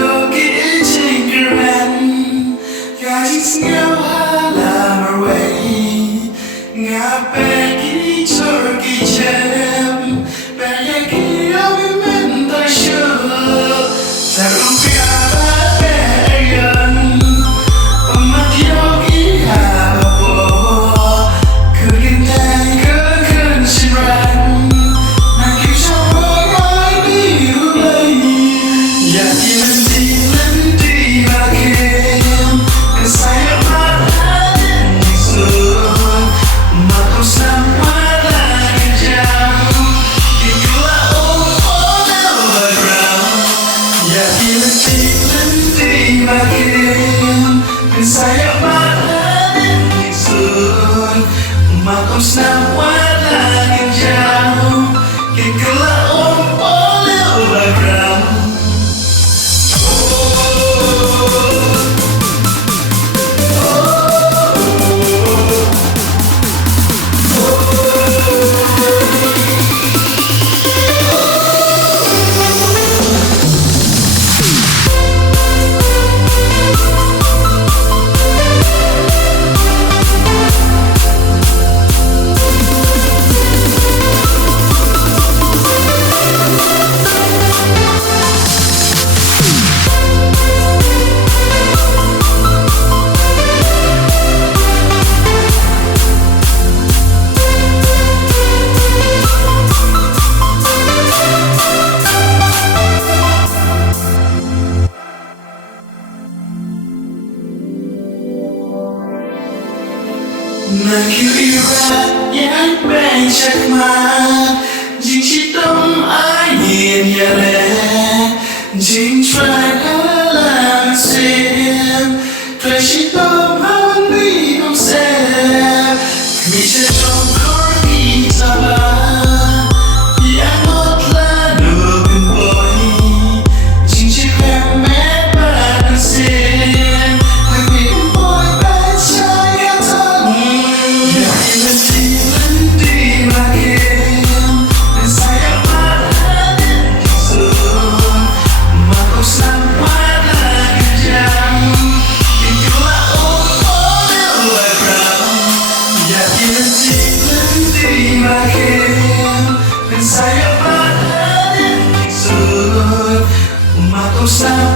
Đôi kỹ trên keren Gà chính ngao hà là mà quay Ngà bè kỹ cho kỹ chém Bè ya kỹ áo bí mến tay chưa Ta rung bia bát bè gần Mặt yêu kỹ hà hapoh Cứ kinh thành cứ khẩn xin ràng Nangkiew cho bơ nói đi hương lây Ya kỹ lần đi mà khem Cần say ở mắt hadien ri Mà không sao quá là gần chào Thì cứ là ôm leo vào ground Ya kỹ lần đi mà khem Cần say ở mắt hadien ri Mà không sao quá là gần chào Thì cứ là ôm leo vào ground Nangkiew Ieid Ri shakhmat Jing chỉ tông ai nhìn Ri jingrwai là xem Thời chỉ tông hôn đi không xem Vì sẽ trong khói đi kaba Ya một là nụ bên bồi Jing chỉ khám mét và đang xem Thằng bị bên bồi bé trai ghét thân Ya lần đi mà khem Đừng say ở mắt hadien ri Mà không sao quá là gần chào Thì cứ là ôm leo vào ground Ya lần đi mà khem Đừng say ở mắt hadien ri Mà không sao